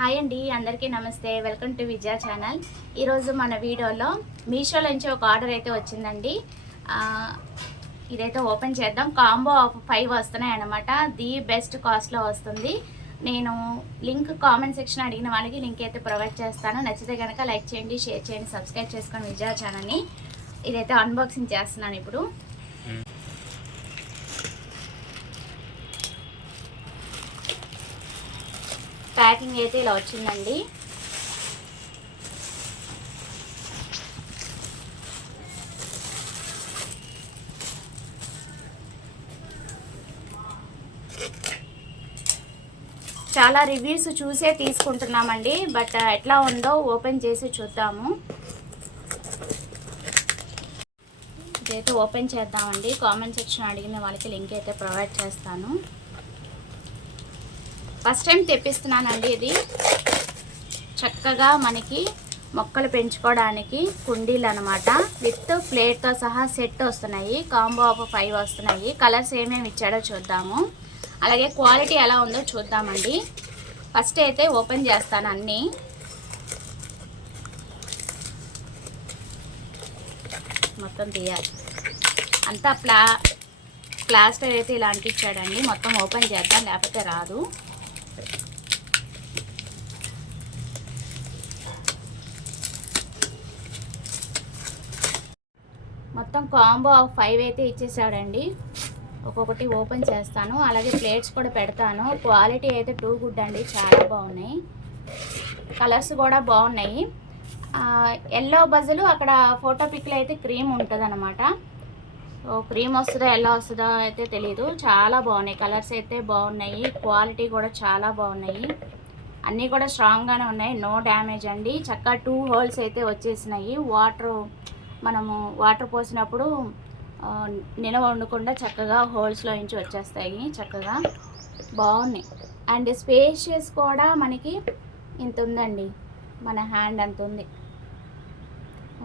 Hi అండి, అందరికీ నమస్తే. Welcome to Vijaya channel. ఈరోజు మన వీడియోలో మీషో నుంచి ఒక ఆర్డర్ అయితే వచ్చిందండి. ఇదైతే ఓపెన్ చేద్దాం. కాంబో ఆఫ్ 5 వస్తున్నాయి అన్నమాట. ది బెస్ట్ కాస్ట్లో వస్తుంది. నేను లింక్ కామెంట్ సెక్షన్ అడిగిన వాళ్ళకి లింక్ అయితే ప్రొవైడ్ చేస్తాను. నచ్చితే కనుక లైక్ చేయండి, షేర్ చేయండి, సబ్స్క్రైబ్ చేసుకోండి విజయ ఛానల్ని. ఇదైతే అన్బాక్సింగ్ చేస్తున్నాను ఇప్పుడు. ప్యాకింగ్ అయితే ఇలా వచ్చిందండి. చాలా రివ్యూస్ చూసే తీసుకుంటున్నామండి, బట్ ఎట్లా ఉందో ఓపెన్ చేసి చూద్దాము. ఇదైతే ఓపెన్ చేద్దామండి. కామెంట్ సెక్షన్ అడిగిన వాళ్ళకి లింక్ అయితే ప్రొవైడ్ చేస్తాను. ఫస్ట్ టైం తెప్పిస్తున్నానండి. ఇది చక్కగా మనకి మొక్కలు పెంచుకోవడానికి కుండీలు అనమాట. విత్ ప్లేట్తో సహా సెట్ వస్తున్నాయి. కాంబో ఆఫ్ 5 వస్తున్నాయి. కలర్స్ ఏమేమి ఇచ్చాడో చూద్దాము, అలాగే క్వాలిటీ ఎలా ఉందో చూద్దామండి. ఫస్ట్ అయితే ఓపెన్ చేస్తాను అన్నీ. మొత్తం తీయాలి. అంతా ప్లాస్టర్ అయితే ఇలా అంటించాడండి. మొత్తం ఓపెన్ చేద్దాం, లేకపోతే రాదు. మొత్తం కాంబో ఆఫ్ 5 అయితే ఇచ్చేసాడండి. ఒక్కొక్కటి ఓపెన్ చేస్తాను, అలాగే ప్లేట్స్ కూడా పెడతాను. క్వాలిటీ అయితే టూ గుడ్ అండి, చాలా బాగున్నాయి. కలర్స్ కూడా బాగున్నాయి. ఎల్లో బజలు అక్కడ ఫోటో పిక్లో అయితే క్రీమ్ ఉంటుంది అనమాట. సో క్రీమ్ వస్తుందో ఎల్లో వస్తుందో అయితే తెలీదు. చాలా బాగున్నాయి, కలర్స్ అయితే బాగున్నాయి. క్వాలిటీ కూడా చాలా బాగున్నాయి. అన్నీ కూడా స్ట్రాంగ్గానే ఉన్నాయి. నో డ్యామేజ్ అండి. చక్కగా 2 హోల్స్ అయితే వచ్చేసినాయి. మనము వాటర్ పోసినప్పుడు నిలవ ఉండకుండా చక్కగా హోల్స్లో నుంచి వచ్చేస్తాయి. చక్కగా బాగున్నాయి. అండ్ స్పేషియస్ కూడా మనకి ఇంత ఉందండి, మన హ్యాండ్ అంత ఉంది.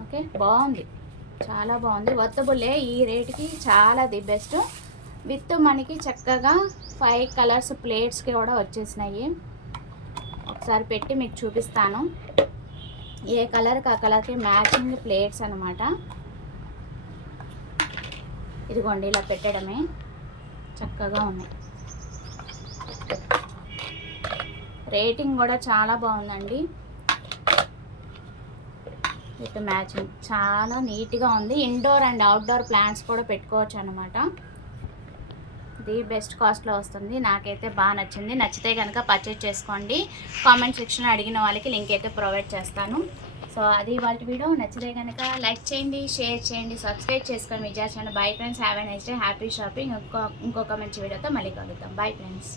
ఓకే, బాగుంది, చాలా బాగుంది. వర్తబుల్లే. ఈ రేటుకి చాలా ది బెస్ట్. విత్ మనకి చక్కగా 5 కలర్స్ ప్లేట్స్కి కూడా వచ్చేసినాయి. ఒకసారి పెట్టి మీకు చూపిస్తాను. ఏ కలర్కి ఆ కలర్కి మ్యాచింగ్ ప్లేట్స్ అనమాట. ఇదిగోండి, ఇలా పెట్టడమే. చక్కగా ఉన్నాయి. రేటింగ్ కూడా చాలా బాగుందండి. విత్ మ్యాచింగ్ చాలా నీట్గా ఉంది. ఇండోర్ అండ్ అవుట్డోర్ ప్లాంట్స్ కూడా పెట్టుకోవచ్చు అనమాట. ది బెస్ట్ కాస్ట్లో వస్తుంది. నాకైతే బాగా నచ్చింది. నచ్చితే కనుక పర్చేజ్ చేసుకోండి. కామెంట్ సెక్షన్ అడిగిన వాళ్ళకి లింక్ అయితే ప్రొవైడ్ చేస్తాను. సో అది వాళ్ళ వీడియో. నచ్చితే కనుక లైక్ చేయండి, షేర్ చేయండి, సబ్స్క్రైబ్ చేసుకొని Vijaya channel. Bye friends, have a nice day, happy shopping. ఇంకొక మంచి వీడియోతో మళ్ళీ కలుద్దాం. Bye friends.